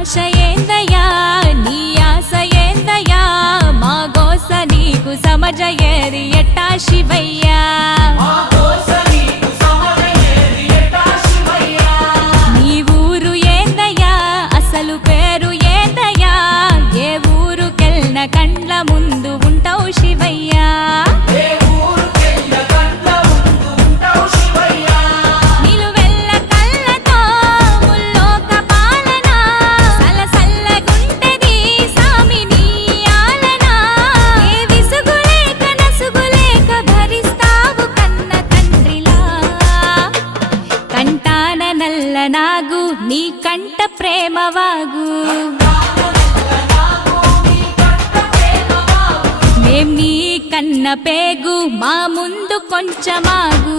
ఆశ ఏందయ్యా నీ ఆశ ఏందయ్యా మా గోస నీకు సమజయేది ఎట్టా శివయ్యా నీ ఊరు ఏందయ్యా అసలు పేరు ఏందయ్యా ఏ ఊరుకెళ్ళిన కండ్ల ముందు ఉంటావు శివయ్యా నాగు నీ కంట ప్రేమవాగు మేం నీ కన్న పేగు మా ముందు కొంచెమాగు